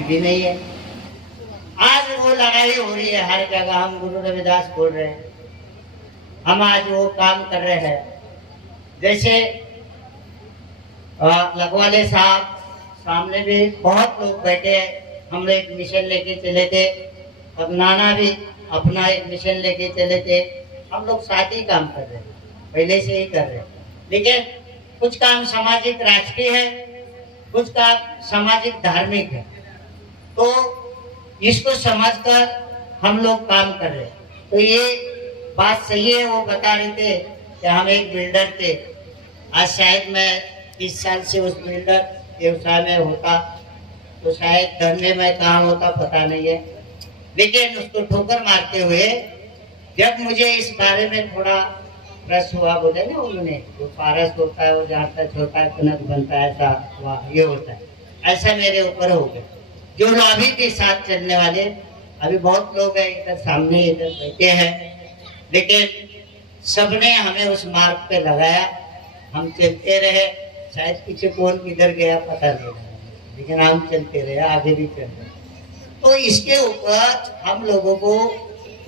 कुछ भी नहीं है। आज वो लड़ाई हो रही है हर जगह, हम गुरु रविदास बोल रहे हैं, हम आज वो काम कर रहे हैं। जैसे लगवाले साहब सामने भी बहुत लोग बैठे हैं, हम लोग एक मिशन लेके चले थे, अब नाना भी अपना एक मिशन लेके चले थे। हम लोग साथ ही काम कर रहे हैं, पहले से ही कर रहे हैं, लेकिन कुछ काम सामाजिक राजकीय है, कुछ काम सामाजिक धार्मिक है, तो इसको समझकर हम लोग काम कर रहे हैं। तो ये बात सही है, वो बता रहे थे कि हम एक बिल्डर थे, आज शायद मैं 30 साल से उस बिल्डर व्यवसाय में होता तो शायद धंधे में कहाँ होता पता नहीं है, लेकिन उसको ठोकर मारते हुए जब मुझे इस बारे में थोड़ा रस हुआ, बोले ना उन्होंने, जो पारस होता है वो जहाँ तक होता है कनक बनता है, ऐसा वाह ये होता है, ऐसा मेरे ऊपर हो गया। जो लॉबी के साथ चलने वाले, अभी बहुत लोग हैं इधर सामने इधर बैठे हैं, लेकिन सबने हमें उस मार्ग पे लगाया, हम चलते रहे, शायद पीछे कौन किधर गया पता नहीं, लेकिन हम चलते रहे, आगे भी चल रहे। तो इसके ऊपर हम लोगों को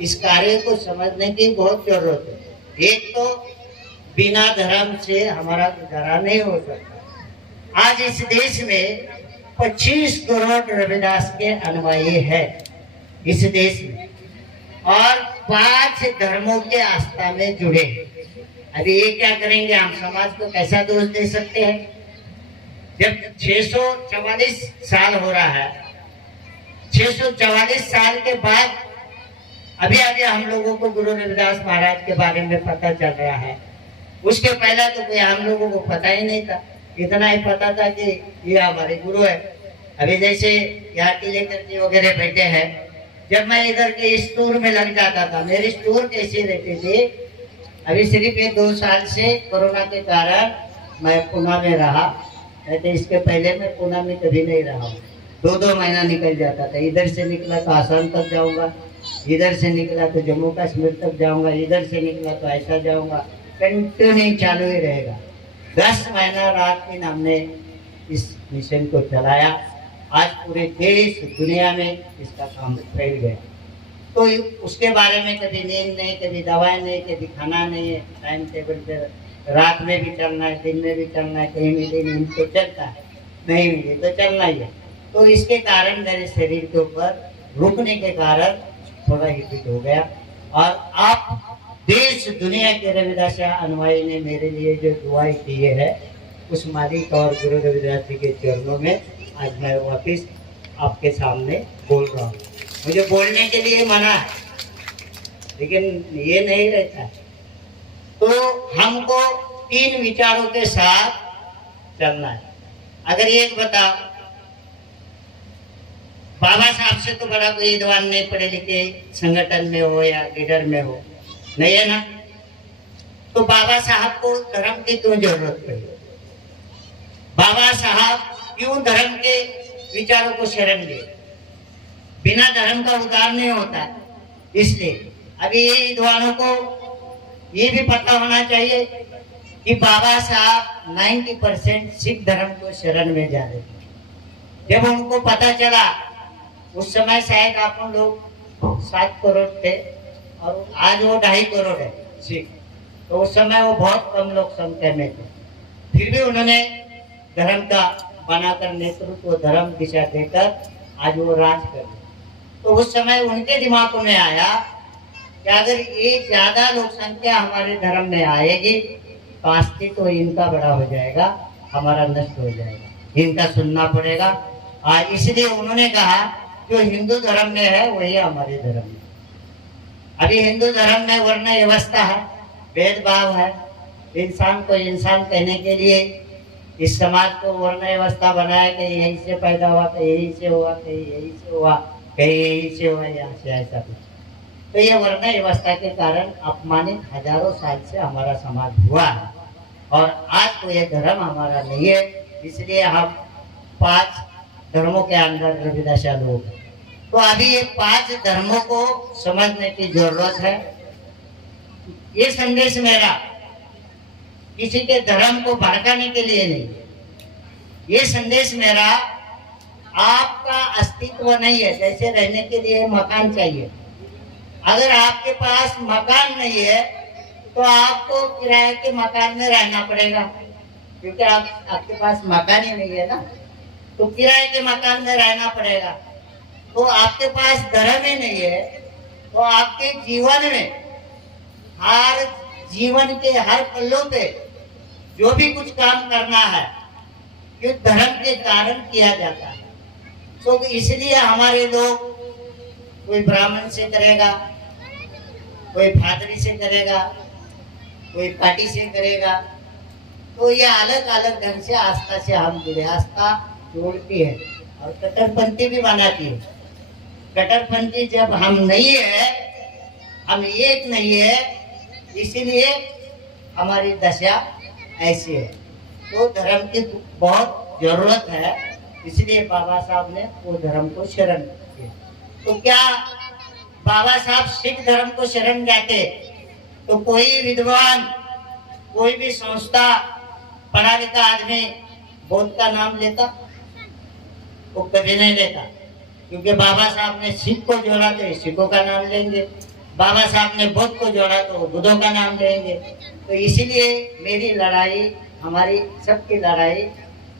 इस कार्य को समझने की बहुत जरूरत है। एक तो बिना धर्म से हमारा गुजारा नहीं हो सकता। आज इस देश में 25 करोड़ रविदास के अनुयायी है इस देश में, और 5 धर्मों के आस्था में जुड़े। अभी ये क्या करेंगे, हम समाज को कैसा दोष दे सकते हैं जब 644 साल हो रहा है। 644 साल के बाद अभी अभी हम लोगों को गुरु रविदास महाराज के बारे में पता चल रहा है। उसके पहले तो कोई हम लोगों को पता ही नहीं था, इतना ही पता था कि ये हमारे गुरु है। अभी जैसे यहाँ टिलेकर जी वगैरह बैठे हैं, जब मैं इधर के इस टूर में लग जाता था, मेरी टूर कैसी रहती थी, अभी सिर्फ ये 2 साल से कोरोना के कारण मैं पुणे में रहा, नहीं तो इसके पहले मैं पुणे में कभी नहीं रहा हूँ। 2-2 महीना निकल जाता था, इधर से निकला तो आसाम तक जाऊंगा, इधर से निकला तो जम्मू कश्मीर तक जाऊंगा, इधर से निकला तो ऐसा जाऊंगा, कंटिन्यू चालू ही रहेगा। 10 महीना रात दिन हमने इस मिशन को चलाया। आज पूरे देश दुनिया में इसका काम फैल गया। तो उसके बारे में कभी नींद नहीं, कभी दवाई नहीं, कभी खाना नहीं है, टाइम टेबल पे रात में भी चलना है, दिन में भी चलना है, कहीं मिले नींद तो चलता है, नहीं मिले तो चलना ही है। तो इसके कारण मेरे शरीर के ऊपर रुकने के कारण थोड़ा हिट हो गया, और आप देश दुनिया के रविदास अनुयायी ने मेरे लिए जो दुआएं की है, उस मालिक और गुरु रविदास जी के चरणों में आज मैं वापिस आपके सामने बोल रहा हूँ। मुझे बोलने के लिए मना है, लेकिन ये नहीं रहता है। तो हमको 3 विचारों के साथ चलना है। अगर एक बता, बाबा साहब से तो बड़ा कोई विद्वान नहीं, पढ़े लिखे संगठन में हो या लीडर में हो, नहीं है ना, तो बाबा साहब को धर्म की क्यों जरूरत पड़ी? बाबा साहब क्यों धर्म के विचारों को शरण लिए? बिना धर्म का उद्धार नहीं होता। इसलिए अभी ये विद्वानों को ये भी पता होना चाहिए कि बाबा साहब 90% सिख धर्म को शरण में जा रहे थे। जब उनको पता चला, उस समय शायद आप लोग 7 करोड़ थे और आज वो 2.5 करोड़ है सिख, तो उस समय वो बहुत कम लोग संख्या में थे, फिर भी उन्होंने धर्म का बनाकर नेतृत्व, धर्म दिशा देकर आज वो राज कर रहे। तो उस समय उनके दिमाग में आया कि अगर ये ज्यादा लोक संख्या हमारे धर्म में आएगी तो अस्तित्व इनका बड़ा हो जाएगा, हमारा नष्ट हो जाएगा, इनका सुनना पड़ेगा। इसलिए उन्होंने कहा जो हिंदू धर्म में है वही हमारे धर्म में। अभी हिंदू धर्म में वर्ण व्यवस्था है, भेदभाव है, इंसान को इंसान कहने के लिए इस समाज को वर्ण व्यवस्था बनाया कि यहीं से पैदा हुआ, कहीं यहीं से हुआ, कहीं यहीं से हुआ, कहीं यहीं से हुआ, यहाँ से ऐसा कुछ। तो ये वर्ण व्यवस्था के कारण अपमानित हजारों साल से हमारा समाज हुआ है, और आज तो ये धर्म हमारा नहीं है। इसलिए हम 5 धर्मों के अंदर रविदासा लोग हैं। तो अभी ये 5 धर्मों को समझने की जरूरत है। ये संदेश मेरा किसी के धर्म को भड़काने के लिए नहीं, ये संदेश मेरा आपका अस्तित्व नहीं है। जैसे रहने के लिए मकान चाहिए, अगर आपके पास मकान नहीं है तो आपको किराए के मकान में रहना पड़ेगा, क्योंकि आपके पास मकान ही नहीं है ना, तो किराए के मकान में रहना पड़ेगा। तो आपके पास धर्म ही नहीं है तो आपके जीवन में जीवन के हर पल्लों पे जो भी कुछ काम करना है ये धर्म के कारण किया जाता है। तो इसलिए हमारे लोग कोई ब्राह्मण से करेगा, कोई फादरी से करेगा, कोई पार्टी से करेगा, तो ये अलग अलग ढंग से आस्था से हम जुड़े। आस्था जोड़ती है और कट्टरपंथी भी बनाती है। कट्टरपंथी जब हम नहीं है, हम एक नहीं है, इसीलिए हमारी दशा ऐसी है। तो धर्म की बहुत जरूरत है, इसलिए बाबा साहब ने वो धर्म को शरण किया। तो क्या बाबा साहब सिख धर्म को शरण जाते तो कोई विद्वान, कोई भी संस्था, पढ़ा लिखा आदमी बौद्ध का नाम लेता? वो कभी नहीं लेता, क्योंकि बाबा साहब ने सिख को जोड़ा तो सिखों का नाम लेंगे, बाबा साहब ने बुद्ध को जोड़ा तो बुद्धों का नाम लेंगे। तो इसीलिए मेरी लड़ाई, हमारी सबकी लड़ाई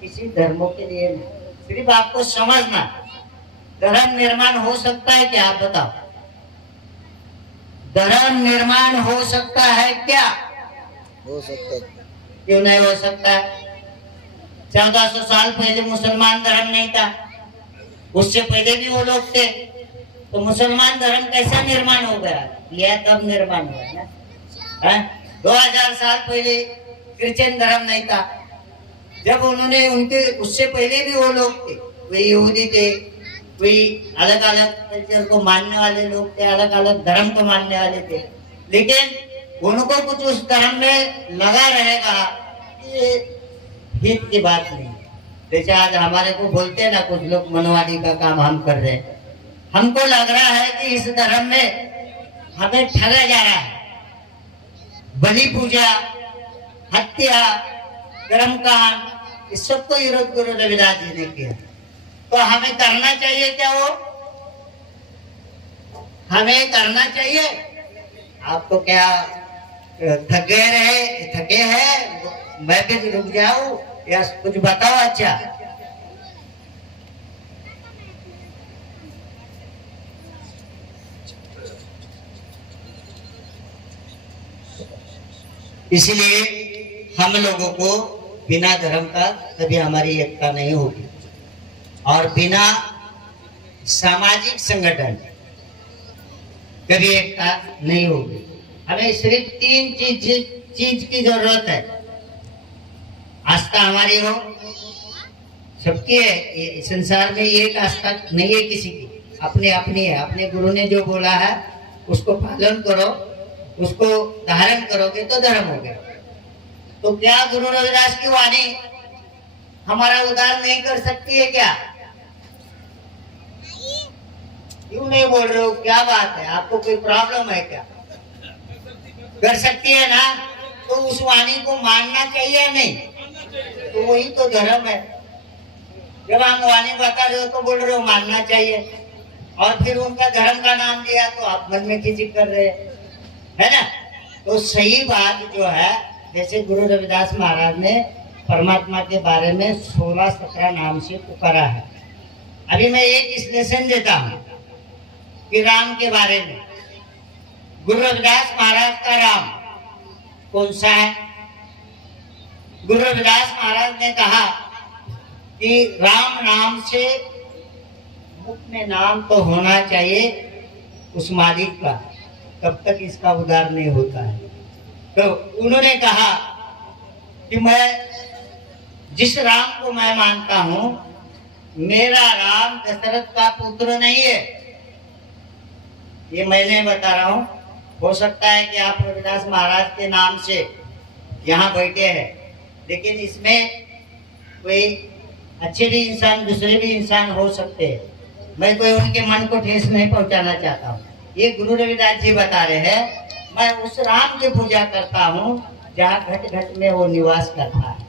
किसी धर्मों के लिए नहीं। सिर्फ आपको समझना, धर्म निर्माण हो सकता है क्या? आप बताओ, धर्म निर्माण हो सकता है क्या? हो सकता है। क्यों नहीं हो सकता? 1400 साल पहले मुसलमान धर्म नहीं था, उससे पहले भी वो लोग थे, तो मुसलमान धर्म कैसा निर्माण हो गया? यह तब निर्माण हुआ ना। 2000 साल पहले क्रिश्चियन धर्म नहीं था, जब उन्होंने उनके उससे पहले भी वो लोग थे, वे यहूदी थे, कोई अलग अलग कल्चर को मानने वाले लोग थे, अलग अलग धर्म को मानने वाले थे, लेकिन उनको कुछ उस धर्म में लगा रहेगा, ये हित की बात नहीं। जैसे आज हमारे को बोलते हैं ना कुछ लोग, मनवाड़ी का काम हम कर रहे हैं, हमको लग रहा है कि इस धर्म में हमें ठगा जा रहा है। बलि पूजा, हत्या, कर्मकांड, इस सबको विरोध गुरु रविदास जी ने किया। तो हमें करना चाहिए क्या? वो हमें करना चाहिए। आपको क्या थके हैं, मैं भी रुक जाऊं या कुछ बताओ? अच्छा, इसलिए हम लोगों को बिना धर्म का कभी हमारी एकता नहीं होगी, और बिना सामाजिक संगठन कभी एकता नहीं होगी। हमें सिर्फ 3 चीज की जरूरत है। आस्था हमारी हो, सबकी है, ये संसार में एक आस्था नहीं है किसी की, अपने अपनी है। अपने गुरु ने जो बोला है उसको पालन करो, उसको धारण करोगे तो धर्म हो गया। तो क्या गुरु रविदास की वाणी हमारा उद्धार नहीं कर सकती है क्या? क्यों नहीं बोल रहे हो? क्या बात है, आपको कोई प्रॉब्लम है क्या? कर सकती है ना, तो उस वाणी को मानना चाहिए या नहीं? तो वही तो धर्म है। जब हम वाणी बता रहे हो तो बोल रहे हो मानना चाहिए, और फिर उनका धर्म का नाम लिया तो आप मन में खिचक कर रहे है ना। तो सही बात जो है, जैसे गुरु रविदास महाराज ने परमात्मा के बारे में 16-17 नाम से पुकारा है। अभी मैं एक विश्लेषण देता हूँ कि राम के बारे में। गुरु रविदास महाराज का राम कौन सा है? गुरु रविदास महाराज ने कहा कि राम नाम से मुख में नाम तो होना चाहिए उस मालिक का, तब तक इसका उद्धार नहीं होता है। तो उन्होंने कहा कि मैं जिस राम को मैं मानता हूं, मेरा राम दशरथ का पुत्र नहीं है। ये मैं नहीं बता रहा हूं, हो सकता है कि आप रविदास महाराज के नाम से यहाँ बैठे हैं, लेकिन इसमें कोई अच्छे भी इंसान, दूसरे भी इंसान हो सकते हैं। मैं कोई उनके मन को ठेस नहीं पहुंचाना चाहता हूँ। ये गुरु रविदास जी बता रहे हैं, मैं उस राम की पूजा करता हूँ जहाँ घट घट में वो निवास करता है।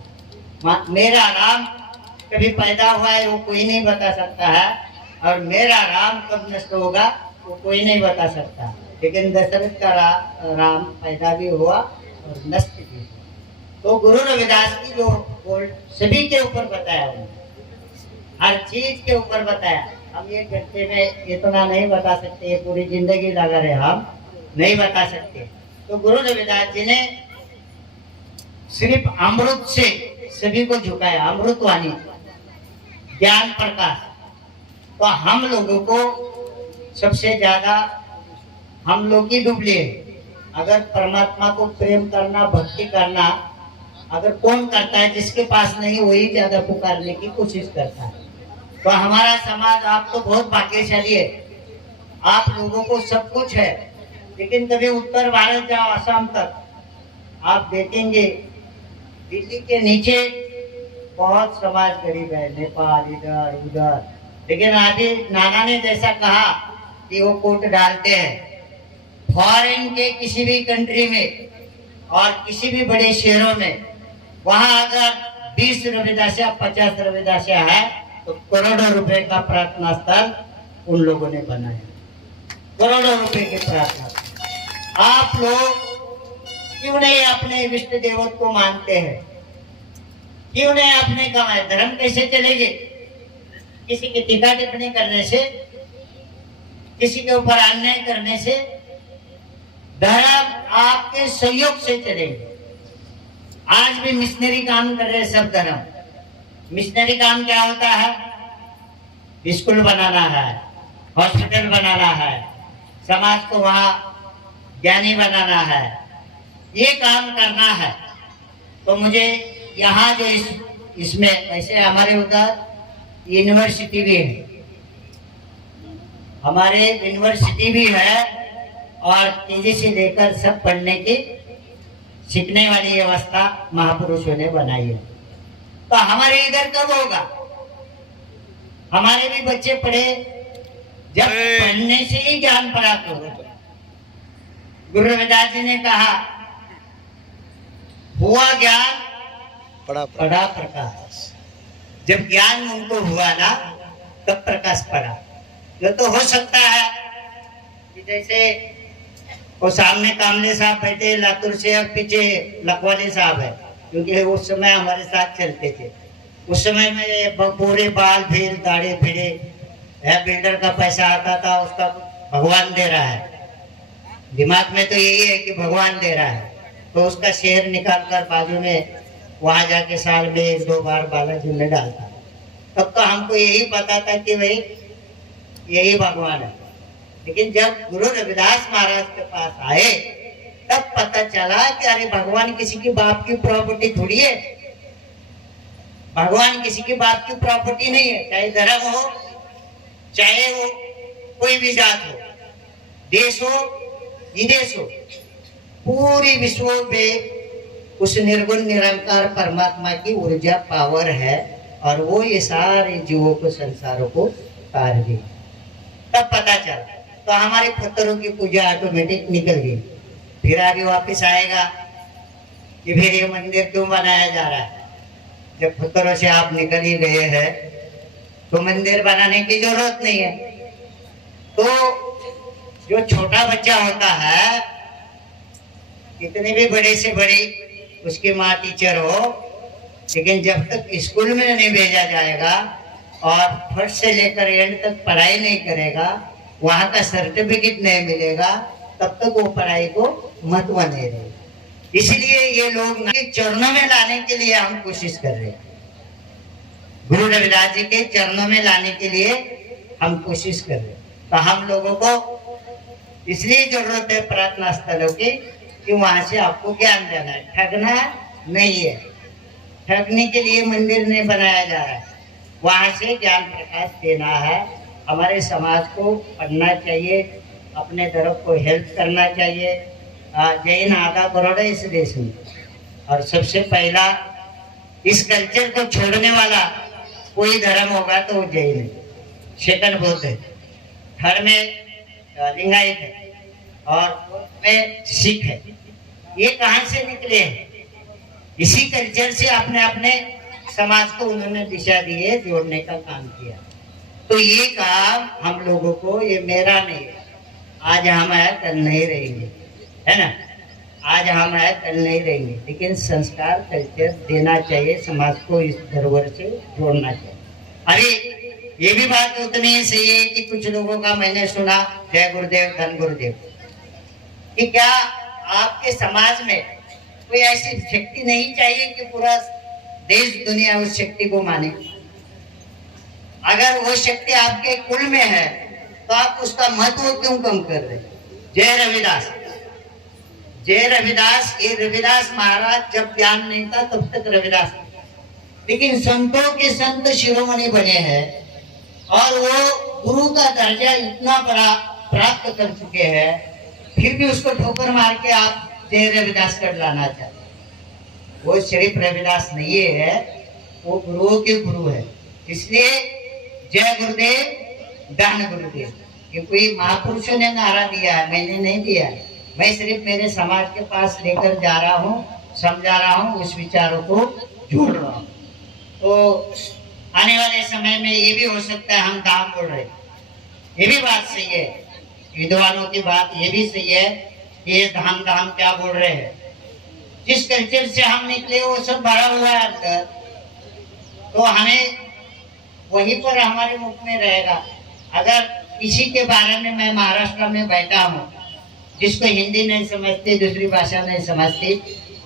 मेरा राम कभी पैदा हुआ है वो कोई नहीं बता सकता है, और मेरा राम कब नष्ट होगा वो कोई नहीं बता सकता, लेकिन दशरथ का राम पैदा भी हुआ और नष्ट भी हुआ। तो गुरु रविदास की जो बोल सभी के ऊपर बताया उन्होंने, हर चीज के ऊपर बताया। हम ये घंटे में इतना नहीं बता सकते, ये पूरी जिंदगी लगा रहे हम नहीं बता सकते। तो गुरु रविदास जी ने सिर्फ अमृत से सभी को झुकाया, अमृत वाणी, ज्ञान प्रकाश। तो हम लोगों को सबसे ज्यादा हम लोग ही डूब लिए। अगर परमात्मा को प्रेम करना, भक्ति करना अगर कौन करता है, जिसके पास नहीं वही ज्यादा पुकारने की कोशिश करता है। तो हमारा समाज, आप तो बहुत भाग्यशाली है, आप लोगों को सब कुछ है, लेकिन कभी उत्तर भारत जाओ, असम तक, आप देखेंगे दिल्ली के नीचे बहुत समाज गरीब है, नेपाल इधर उधर। लेकिन अभी नाना ने जैसा कहा कि वो कोट डालते हैं, फॉरेन के किसी भी कंट्री में और किसी भी बड़े शहरों में, वहां अगर 20 रविदासिया 50 रविदासिया है तो करोड़ों रुपए का प्रार्थना स्थल उन लोगों ने बनाया, करोड़ों रुपए के प्रार्थना स्थल। आप लोग क्यों नहीं अपने इष्ट देवत को मानते हैं, क्यों नहीं अपने कमाए? धर्म कैसे चलेंगे? किसी की टीका टिप्पणी करने से, किसी के ऊपर अन्याय करने से? धर्म आपके सहयोग से चलेंगे। आज भी मिशनरी काम कर रहे सब धर्म। मिशनरी काम क्या होता है? स्कूल बनाना है, हॉस्पिटल बनाना है, समाज को वहां ज्ञानी बनाना है, ये काम करना है। तो मुझे यहाँ जो इसमें ऐसे हमारे उधर यूनिवर्सिटी भी है, हमारे यूनिवर्सिटी भी है और तेजी से लेकर सब पढ़ने की सीखने वाली व्यवस्था महापुरुषों ने बनाई है। तो हमारे इधर कब होगा? हमारे भी बच्चे पढ़े, जब पढ़ने से ही ज्ञान प्राप्त होगा। गुरु रविदास जी ने कहा, हुआ ज्ञान पड़ा प्रकाश। जब ज्ञान उनको हुआ ना तब प्रकाश पड़ा। जो तो हो सकता है कि जैसे वो सामने कामले साहब बैठे लातूर से, और पीछे लखवाली साहब है, क्योंकि उस समय हमारे साथ चलते थे। उस समय में पूरे बाल भेल दाढ़े फिरे है, बिल्डर का पैसा आता था, उसका भगवान दे रहा है। दिमाग में तो यही है कि भगवान दे रहा है, तो उसका शेयर निकाल कर बाजू में वहां जाके साल में 1-2 बार बालाजी में डालता। तब तो हमको यही पता था कि भाई यही भगवान है। लेकिन जब गुरु रविदास महाराज के पास आए तब पता चला कि अरे भगवान किसी की बाप की प्रॉपर्टी थोड़ी है, भगवान किसी की बाप की प्रॉपर्टी नहीं है। चाहे धर्म हो, चाहे वो कोई भी जात हो, देश हो विदेश हो, पूरी विश्व में उस निर्गुण निरंकार परमात्मा की ऊर्जा पावर है, और वो ये सारे जीवों को, संसारों को तार दी। तब पता चला। तो हमारे पत्थरों की पूजा ऑटोमेटिक निकल गई। फिर आगे वापस आएगा कि फिर ये मंदिर क्यों बनाया जा रहा है? जब पत्थरों से आप निकल ही गए हैं तो मंदिर बनाने की जरूरत नहीं है। तो जो छोटा बच्चा होता है, कितने भी बड़े से बड़ी उसकी माँ टीचर हो, लेकिन जब तक स्कूल में नहीं भेजा जाएगा और फर्स्ट से लेकर एंड तक पढ़ाई नहीं करेगा, वहां का सर्टिफिकेट नहीं मिलेगा, तब तक वो पढ़ाई को महत्व नहीं रहेगा। इसलिए ये लोग चरणों में लाने के लिए हम कोशिश कर रहे हैं, गुरु रविदास जी के चरणों में लाने के लिए हम कोशिश कर रहे हैं। तो हम लोगों को इसलिए जरूरत है प्रार्थना स्थलों की कि वहां से आपको ज्ञान देना है, ठगना नहीं है। ठगने के लिए मंदिर नहीं बनाया जा रहा है, वहां से ज्ञान प्रकाश देना है। हमारे समाज को पढ़ना चाहिए, अपने धर्म को हेल्प करना चाहिए। जैन आधा करोड़ है इस देश में, और सबसे पहला इस कल्चर को छोड़ने वाला कोई धर्म होगा तो वो जैन है, सेकंड बौद्ध है, थर्ड में लिंगायत है, और फोर्थ में सिख है। ये कहाँ से निकले हैं? इसी कल्चर से अपने अपने समाज को उन्होंने दिशा दी है, जोड़ने का काम किया। तो ये काम हम लोगों को, ये मेरा नहीं है। आज हम है कल नहीं रहेंगे, है ना। आज हम है कल नहीं रहेंगे, लेकिन संस्कार कल्चर देना चाहिए, समाज को इस धरोहर से जोड़ना चाहिए। अरे ये भी बात उतनी ही सही है कि कुछ लोगों का मैंने सुना, जय गुरुदेव धन गुरुदेव, कि क्या आपके समाज में कोई ऐसी शक्ति नहीं चाहिए कि पूरा देश दुनिया उस शक्ति को माने? अगर वो शक्ति आपके कुल में है तो आप उसका महत्व क्यों कम कर रहे? जय रविदास, जय रविदास। ये रविदास महाराज जब ज्ञान नहीं था तब तक रविदास, लेकिन संतों के संत शिरोमणि बने हैं और वो गुरु का दर्जा इतना बड़ा प्राप्त कर चुके हैं, फिर भी उसको ठोकर मार के आप जय रविदास कर लाना चाहते। वो सिर्फ रविदास नहीं है, वो गुरुओं के गुरु है। इसलिए जय गुरुदेव धन गुरुदेव। ये कोई महापुरुषों ने नारा दिया है, मैंने नहीं दिया है। मैं सिर्फ मेरे समाज के पास लेकर जा रहा हूँ, समझा रहा हूँ, उस विचारों को जोड़ रहा हूँ। तो आने वाले समय में ये भी हो सकता है हम धाम बोल रहे, ये भी बात सही है, विद्वानों की बात ये भी सही है कि ये धाम धाम क्या बोल रहे हैं। जिस कल्चर से हम निकले वो सब भरा हुआ है अंदर, तो हमें वहीं पर हमारे मुख में रहेगा। अगर किसी के बारे में, मैं महाराष्ट्र में बैठा हूँ, जिसको हिंदी नहीं समझती, दूसरी भाषा नहीं समझती,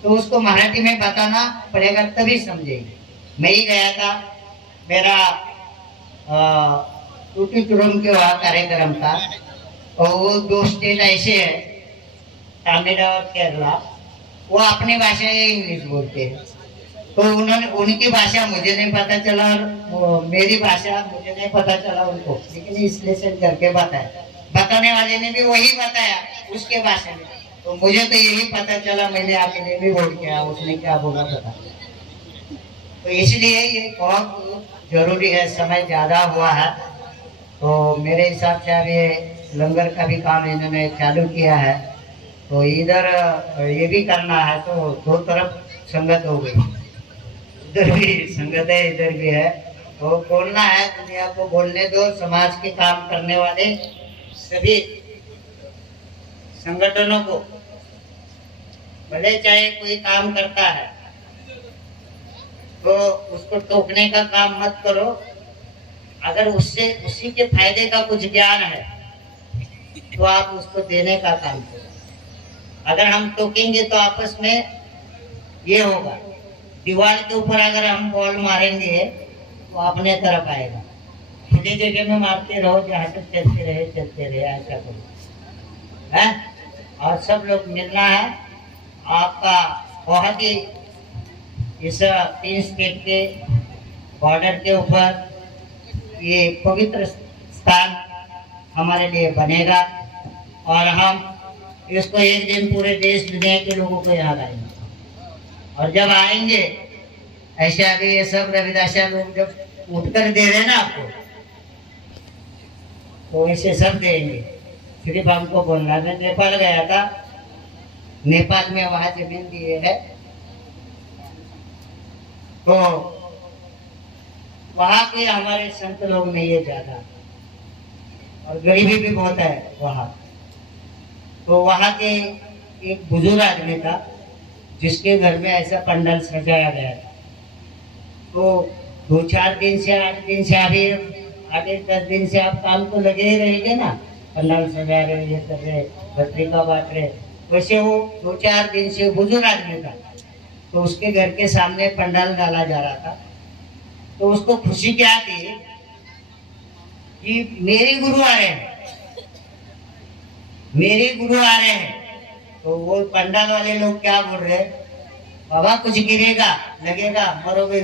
तो उसको मराठी में बताना पड़ेगा, तभी समझेगी। मैं ही गया था, मेरा टूटी चुरम के वहाँ कार्यक्रम था, और वो दो स्टेट ऐसे है, तमिल और केरला, वो अपनी भाषा या इंग्लिश बोलते हैं। तो उन्होंने, उनकी भाषा मुझे नहीं पता चला और मेरी भाषा मुझे नहीं पता चला उनको, लेकिन इसलिए करके बताया, बताने वाले ने भी वही बताया उसके भाषा में, तो मुझे तो यही पता चला, मैंने अकेले भी बोल किया, उसने क्या बोला पता। तो इसलिए ये बहुत जरूरी है। समय ज्यादा हुआ है, तो मेरे हिसाब से अभी लंगर का भी काम इन्होंने चालू किया है, तो इधर ये भी करना है, तो दो तरफ संगत हो गई, इधर भी संगत है, इधर भी है। तो बोलना है, दुनिया को बोलने दो। समाज के काम करने वाले सभी संगठनों को, भले चाहे कोई काम करता है तो उसको टोकने का काम मत करो। अगर उससे उसी के फायदे का कुछ ज्ञान है तो आप उसको देने का काम करो। अगर हम टोकेंगे तो आपस में ये होगा, दीवार के ऊपर अगर हम बॉल मारेंगे तो अपने तरफ आएगा, खुली जगह में मारते रहो, जहाँ तक चलते रहे, ऐसा करो है। और सब लोग मिलना है। आपका बहुत ही इस 3 स्टेट के बॉर्डर के ऊपर ये पवित्र स्थान हमारे लिए बनेगा, और हम इसको एक दिन पूरे देश दुनिया के लोगों को याद आएंगे। और जब आएंगे ऐसे, अभी ये सब रविदासिया लोग जब उठकर दे रहे ना आपको, तो ऐसे सब देंगे, सिर्फ हमको बोलना। मैं नेपाल गया था, नेपाल में वहां जमीन दिए है, तो वहां के हमारे संत लोग नहीं है ज्यादा, और गरीबी भी बहुत है वहाँ। तो वहाँ के एक बुजुर्ग आदमी था जिसके घर में ऐसा पंडाल सजाया गया था। तो 2-4 दिन से, 8 दिन से, अभी 8-10 दिन से आप काम तो लगे ही रहेंगे ना, पंडाल सजा रहे, ये कर रहे, पत्रिका बांट रहे। वैसे वो 2-4 दिन से बुजुर्ग आदमी था, तो उसके घर के सामने पंडाल डाला जा रहा था। तो उसको खुशी क्या थी कि मेरे गुरु आ रहे हैं, मेरे गुरु आ रहे हैं। तो वो पंडाल वाले लोग क्या बोल रहे, बाबा कुछ गिरेगा, लगेगा, मरोगे।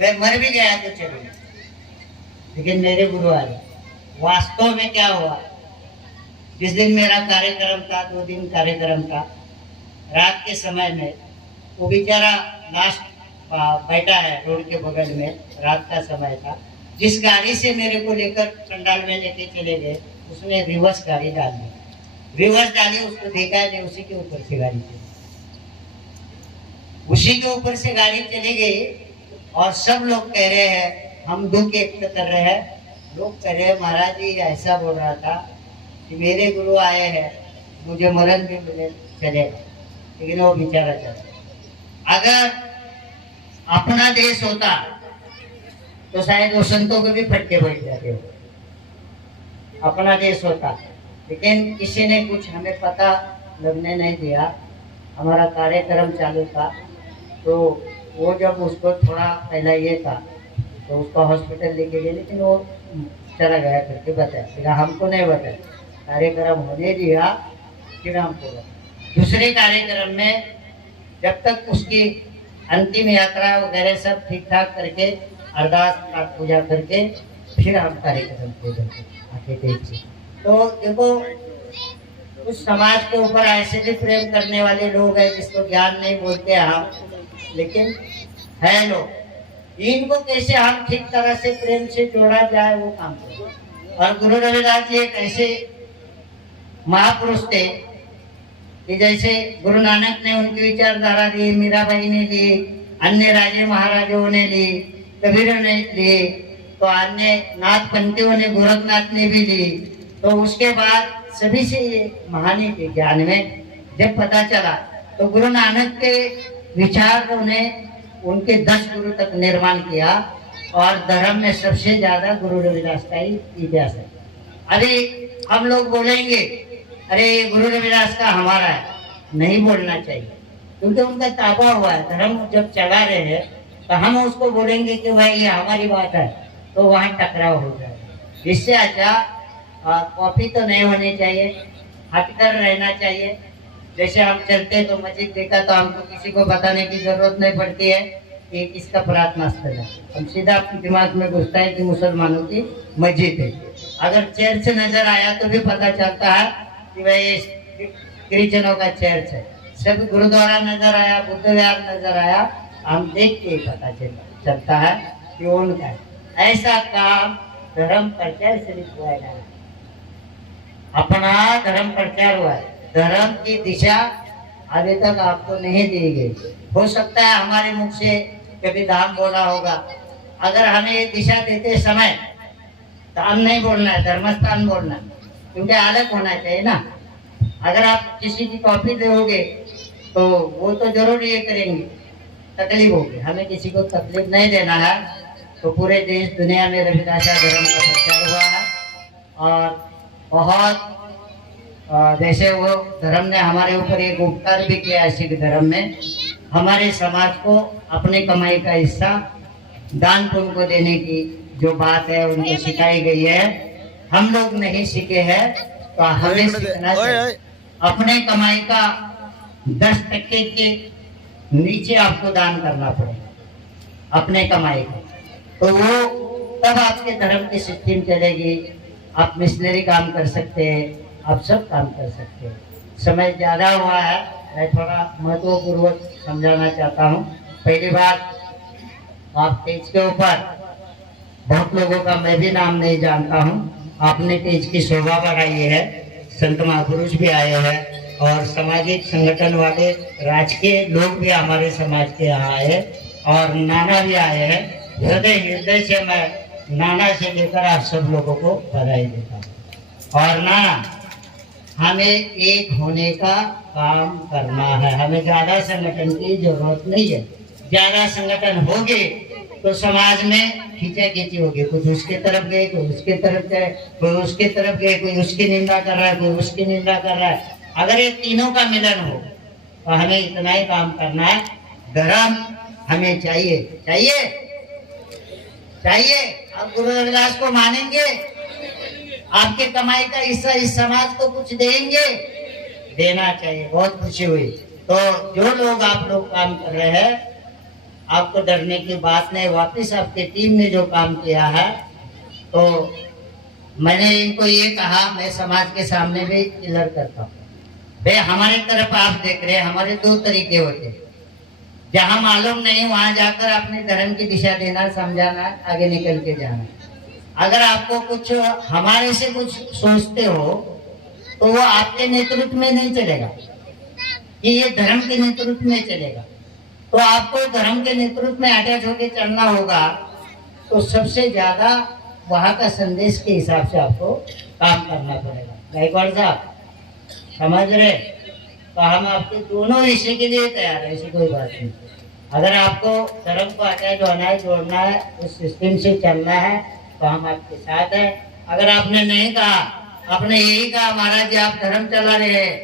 मैं मर भी गया तो चलो, लेकिन मेरे गुरु आ रहे। वास्तव में क्या हुआ, जिस दिन मेरा कार्यक्रम था, 2 दिन कार्यक्रम था, रात के समय में वो बेचारा लास्ट बैठा है रोड के बगल में, रात का समय था। जिस गाड़ी से मेरे को लेकर पंडाल में लेके चले गए, उसने रिवर्स गाड़ी डाल दी, रिवर्स डाली, उसको देखा नहीं, उसी के ऊपर से गाड़ी चली, उसी के ऊपर से गाड़ी चली गई। और सब लोग कह रहे हैं हम दुख व्यक्त कर रहे हैं लोग कह रहे महाराज जी ऐसा बोल रहा था कि मेरे गुरु आए हैं, मुझे मरण भी मिले चलेगा, लेकिन वो बेचारा चला। अगर अपना देश होता तो शायद वो संतों को भी फटके बैठ जाते हो। अपना देश होता, लेकिन किसी ने कुछ हमें पता लगने नहीं दिया। हमारा कार्यक्रम चालू था, तो वो जब उसको थोड़ा पहला ये था तो उसको हॉस्पिटल लेके गए, लेकिन वो चला गया करके बताया, फिर हमको नहीं बताया। कार्यक्रम होने दिया, फिर हमको बताया। दूसरे कार्यक्रम में जब तक उसकी अंतिम यात्रा वगैरह सब ठीक ठाक करके अरदास पाठ पूजा करके फिर हम कार्यक्रम पे आके देखिए। तो देखो उस समाज के ऊपर ऐसे भी प्रेम करने वाले लोग हैं जिसको ज्ञान नहीं बोलते हम, लेकिन है लोग। इनको कैसे हम ठीक तरह से प्रेम से जोड़ा जाए वो काम करें। और गुरु रविदास जी एक ऐसे महापुरुष थे कि जैसे गुरु नानक ने उनकी विचारधारा ली, मीराबाई ने ली, अन्य राजे महाराजों ने ली, कबीर ने ली, तो अन्य नाथ पंथियों ने, गोरखनाथ ने भी ली। तो उसके बाद सभी से ये महानी के ज्ञान में जब पता चला तो गुरु नानक के विचार ने उनके 10 गुरु तक निर्माण किया। और धर्म में सबसे ज्यादा गुरु रविदास का ही इतिहास है। अभी हम लोग बोलेंगे अरे ये गुरु रविदास का हमारा है, नहीं बोलना चाहिए, क्योंकि उनका ताबा हुआ है। धर्म जब चला रहे हैं तो हम उसको बोलेंगे कि भाई ये हमारी बात है, तो वहाँ टकराव हो जाएगा। इससे अच्छा कॉपी तो नहीं होनी चाहिए, हटकर रहना चाहिए। जैसे हम चलते तो मस्जिद देखा तो हमको किसी को बताने की जरूरत नहीं पड़ती है कि किसका प्रार्थना स्थल है। हम सीधा अपने दिमाग में घुसता है कि मुसलमानों की मस्जिद है। अगर चर्च नजर आया तो भी पता चलता है कि भाई ये क्रिश्चियनों का चर्च है। सब गुरुद्वारा नजर आया, बुद्ध विहार नजर आया, हम देख के पता चलता है कि उनका है। ऐसा काम धर्म प्रचार से हुआ है। अपना धर्म प्रचार हुआ है, धर्म की दिशा अभी तक आपको नहीं दी गई। हो सकता है हमारे मुख से कभी धाम बोला होगा, अगर हमें ये दिशा देते समय धाम नहीं बोलना है, धर्मस्थान बोलना है, क्योंकि अलग होना चाहिए ना। अगर आप किसी की कॉपी दोगे तो वो तो जरूर ये करेंगे, तकलीफ होगी। हमें किसी को तकलीफ नहीं देना है। तो पूरे देश दुनिया में रविदासा धर्म का प्रचार हुआ है। और बहुत जैसे वो धर्म ने हमारे ऊपर एक उपकार भी किया है। सिख धर्म में हमारे समाज को अपने कमाई का हिस्सा दान पुण्य को देने की जो बात है उनको सिखाई गई है। हम लोग नहीं सीखे हैं तो हमें सीखना चाहिए। अपने कमाई का 10% के नीचे आपको दान करना पड़ेगा अपने कमाई का, तो वो तब आपके धर्म की सिस्टम चलेगी। आप मिशनरी काम कर सकते हैं, आप सब काम कर सकते हैं। समय ज़्यादा हुआ है, मैं थोड़ा महत्वपूर्वक समझाना चाहता हूँ। पहली बात, आप तेज के ऊपर बहुत लोगों का मैं भी नाम नहीं जानता हूँ। आपने तेज की शोभा बढ़ाई है, संत महापुरुष भी आए हैं और सामाजिक संगठन वाले राजकीय लोग भी हमारे समाज के यहाँ आए और नाना भी आए हैं। हृदय से मैं नाना से लेकर आप सब लोगों को बधाई देता हूँ। और नाना, हमें एक होने का काम करना है, हमें ज्यादा संगठन की जरूरत नहीं है। ज्यादा संगठन होगे तो समाज में खींचा खींची होगी, कुछ उसके तरफ गए, कोई उसके तरफ गए, कोई उसके तरफ गए, कोई उसकी निंदा कर रहा है, कोई उसकी निंदा कर रहा है। अगर ये तीनों का मिलन हो तो हमें इतना ही काम करना है। धर्म हमें चाहिए, चाहिए, चाहिए। आप गुरु रविदास को मानेंगे, आपके कमाई का हिस्सा इस समाज को कुछ देंगे, देना चाहिए। बहुत खुशी हुई। तो जो लोग आप लोग काम कर रहे हैं, आपको डरने की बात नहीं। वापिस आपकी टीम ने जो काम किया है, तो मैंने इनको ये कहा, मैं समाज के सामने भी क्लियर करता हूँ, भाई हमारे तरफ आप देख रहे हैं, हमारे 2 तरीके होते हैं। जहाँ मालूम नहीं वहां जाकर अपने धर्म की दिशा देना, समझाना, आगे निकल के जाना। अगर आपको कुछ हमारे से कुछ सोचते हो तो वो आपके नेतृत्व में नहीं चलेगा, कि ये धर्म के नेतृत्व में चलेगा। तो आपको धर्म के नेतृत्व में अटैच होकर चलना होगा। तो सबसे ज्यादा वहाँ का संदेश के हिसाब से आपको काम करना पड़ेगा। गायकवाड़ साहब समझ रहे? तो हम आपके दोनों विषय के लिए तैयार है, ऐसी कोई बात नहीं। अगर आपको धर्म को अटैच होना है, जोड़ना है, उस सिस्टम से चलना है तो हम आपके साथ हैं। अगर आपने नहीं कहा, आपने यही कहा महाराज जी आप धर्म चला रहे हैं,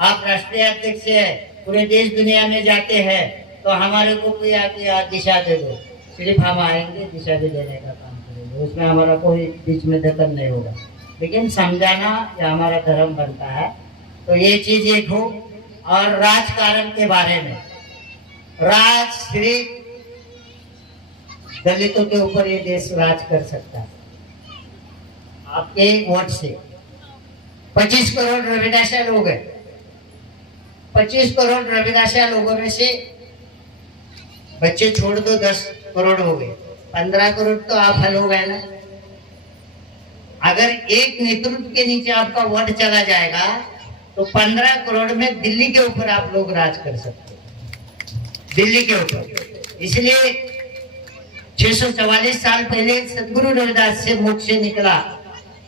आप राष्ट्रीय अध्यक्ष है, पूरे देश दुनिया में जाते हैं, तो हमारे को कोई आके दिशा दे दो, सिर्फ हम आएंगे दिशा भी देने का काम करेंगे, उसमें हमारा कोई बीच में दखल नहीं होगा। लेकिन समझाना या हमारा धर्म बनता है, तो ये चीज एक हो। और राजकारण के बारे में, राज सिर्फ दलितों के ऊपर ये देश राज कर सकता है आपके वोट से। 25 करोड़ रविदासिया लोग हैं, 25 करोड़ रविदासिया लोगों में से बच्चे छोड़ दो 10 करोड़ हो गए, 15 करोड़ तो आप हल हो गए ना। अगर एक नेतृत्व के नीचे आपका वोट चला जाएगा तो 15 करोड़ में दिल्ली के ऊपर आप लोग राज कर सकते हैं, दिल्ली के ऊपर। इसलिए 644 साल पहले सदगुरु रविदास से मुख से निकला,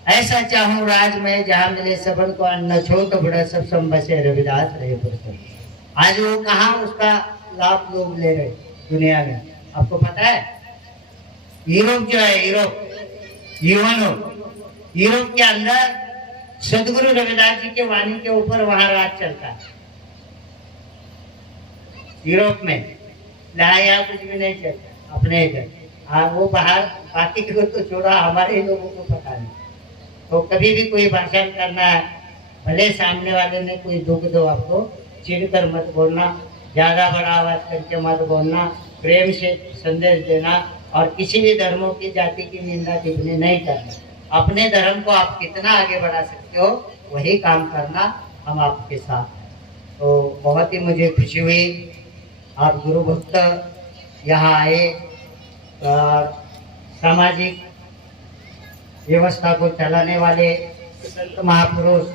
ऐसा चाहूं राज में जहां मिले सबन को अन्न, छोट बड़ा सब संबसे रविदास रहे पुरस्कार। आज वो कहा उसका लाभ लोग ले रहे दुनिया में, आपको पता है? यूरोप जो है, यूरोप के अंदर सदगुरु रविदास जी के वाणी के ऊपर वहां राज चलता है। यूरोप में लाया कुछ भी नहीं चलता अपने इधर। हाँ वो बाहर बाकी को तो छोड़ा, हमारे लोगों को पता नहीं। तो कभी भी कोई भाषण करना है, भले सामने वाले ने कोई दुख दो, आपको चिढ़कर मत बोलना, ज्यादा बड़ा आवाज करके मत बोलना, प्रेम से संदेश देना और किसी भी धर्मों की जाति की निंदा टिप्पणी नहीं करना। अपने धर्म को आप कितना आगे बढ़ा सकते हो वही काम करना, हम आपके साथ हैं। तो बहुत ही मुझे खुशी हुई आप गुरु भक्त यहाँ आए और सामाजिक व्यवस्था को चलाने वाले संत महापुरुष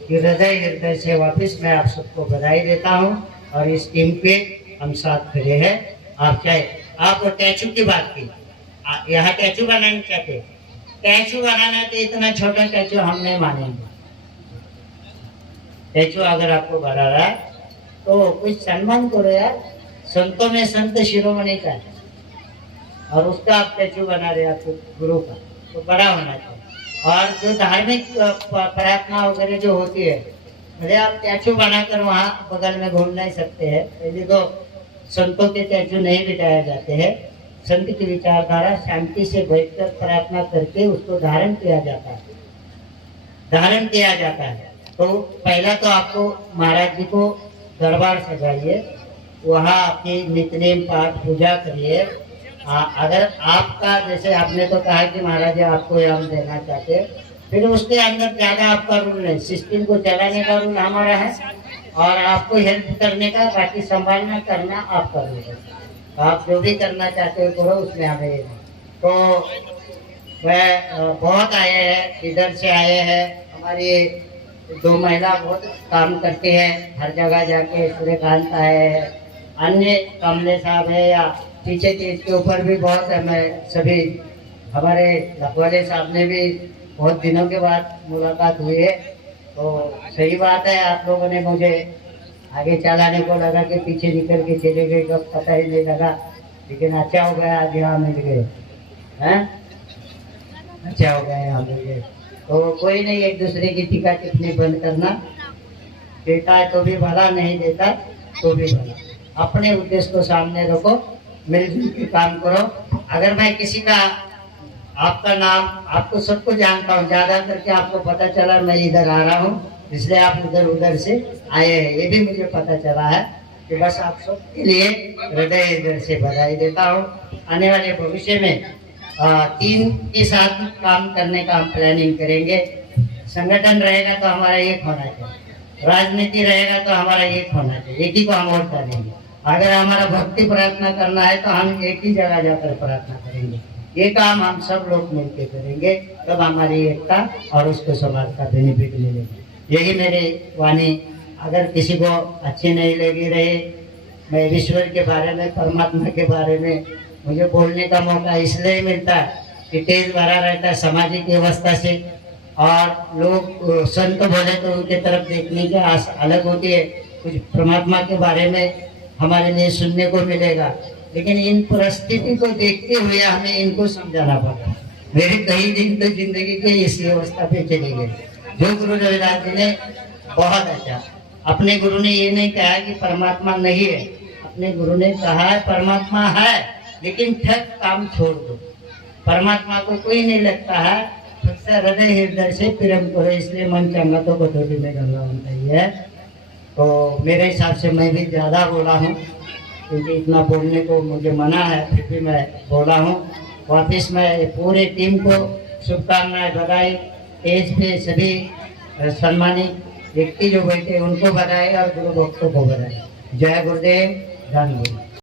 की हृदय से वापिस मैं आप सबको बधाई देता हूँ। और इस टीम पे हम साथ खड़े हैं। आप चाहे आप टैचू की बात की, यहाँ टैचू बनाना चाहते, टैचू बनाना तो इतना छोटा टैचू हम नहीं मानेंगे। टैचू अगर आपको बना रहा है तो कुछ सम्मान करो यार, संतों में संत शिरोमणि का है और उसका आप टैचू बना रहे आपको गुरु का, तो बड़ा होना चाहिए। और जो धार्मिक प्रार्थना वगैरह जो होती है, भले आप टैचू बनाकर वहाँ बगल में घूम नहीं सकते हैं। पहले तो संतों के टैचू नहीं बिठाए जाते हैं, संत की विचारधारा शांति से बैठकर प्रार्थना करके उसको धारण किया जाता है, धारण किया जाता है। तो पहला तो आपको महाराज जी को दरबार सजाइए, वहाँ आपकी नित्यनेम पाठ पूजा करिए। अगर आपका जैसे आपने तो कहा कि महाराज जी आपको हम देना चाहते हैं, फिर उसके अंदर ज्यादा आपका रूल नहीं, सिस्टम को चलाने का रूल हमारा है और आपको हेल्प करने का, बाकी संभालना करना आपका रूल है। आप जो भी करना चाहते हो करो, उसमें हमें। तो वह बहुत आए हैं, इधर से आए हैं, हमारी 2 महिला बहुत काम करती है हर जगह जाके, सूर्यकांत है, अन्य कमले साहब है, या पीछे चीज के ऊपर भी बहुत है। मैं सभी हमारे लखवाले साहब ने भी बहुत दिनों के बाद मुलाकात हुई है। तो सही बात है, आप लोगों ने मुझे आगे चलाने को लगा कि पीछे निकल के चले गए, कब पता ही नहीं लगा। लेकिन अच्छा हो गया आज यहाँ मिल गए हैं, अच्छा हो गया यहाँ मिल गए। तो कोई नहीं, एक दूसरे की टीका टिप्पणी बंद करना, देता है तो भी भला, नहीं देता तो भी भला। अपने उद्देश्य को सामने रखो, मिलजुल के काम करो। अगर मैं किसी का आपका नाम, आपको सबको जानता हूँ, ज्यादा करके आपको पता चला मैं इधर आ रहा हूँ, इसलिए आप उधर से आए हैं, ये भी मुझे पता चला है। कि बस आप सबके लिए हृदय से बधाई देता हूँ। आने वाले भविष्य में टीम के साथ काम करने का हम प्लानिंग करेंगे। संगठन रहेगा तो हमारा एक होना चाहिए, राजनीति रहेगा तो हमारा एक होना चाहिए, एक ही को हम वोट करेंगे। अगर हमारा भक्ति प्रार्थना करना है तो हम एक ही जगह जाकर प्रार्थना करेंगे। ये काम हम सब लोग मिलकर करेंगे, तब हमारी एकता और उसको समाज का बेनिफिट मिलेगा। यही मेरी वाणी। अगर किसी को अच्छी नहीं लगी रही, मैं ईश्वर के बारे में, परमात्मा के बारे में मुझे बोलने का मौका इसलिए मिलता है डिटेल भरा रहता है सामाजिक व्यवस्था से, और लोग संत बोले तो उनके तरफ देखने की आस अलग होती है। कुछ परमात्मा के बारे में हमारे लिए सुनने को मिलेगा, लेकिन इन परिस्थिति को देखते हुए हमें इनको समझाना पड़ा। मेरे कई दिन तो जिंदगी के इसी अवस्था पे चले गए। जो गुरु रविदास जी ने बहुत अच्छा, अपने गुरु ने ये नहीं कहा कि परमात्मा नहीं है, अपने गुरु ने कहा है परमात्मा है, लेकिन ठग काम छोड़ दो। परमात्मा को कोई नहीं लगता है, सबसे हृदय हृदय से प्रेम करो, इसलिए मन चंगा तो कटोरी में गंगा बनता ही है। तो मेरे हिसाब से मैं भी ज़्यादा बोला हूँ, क्योंकि इतना बोलने को मुझे मना है, फिर भी मैं बोला हूँ। वापिस मैं पूरे टीम को शुभकामनाएं, बधाई, स्टेज पे सभी सम्मानित व्यक्ति जो बैठे उनको बधाई और गुरु भक्तों को बधाई। जय गुरुदेव, धन गुरु।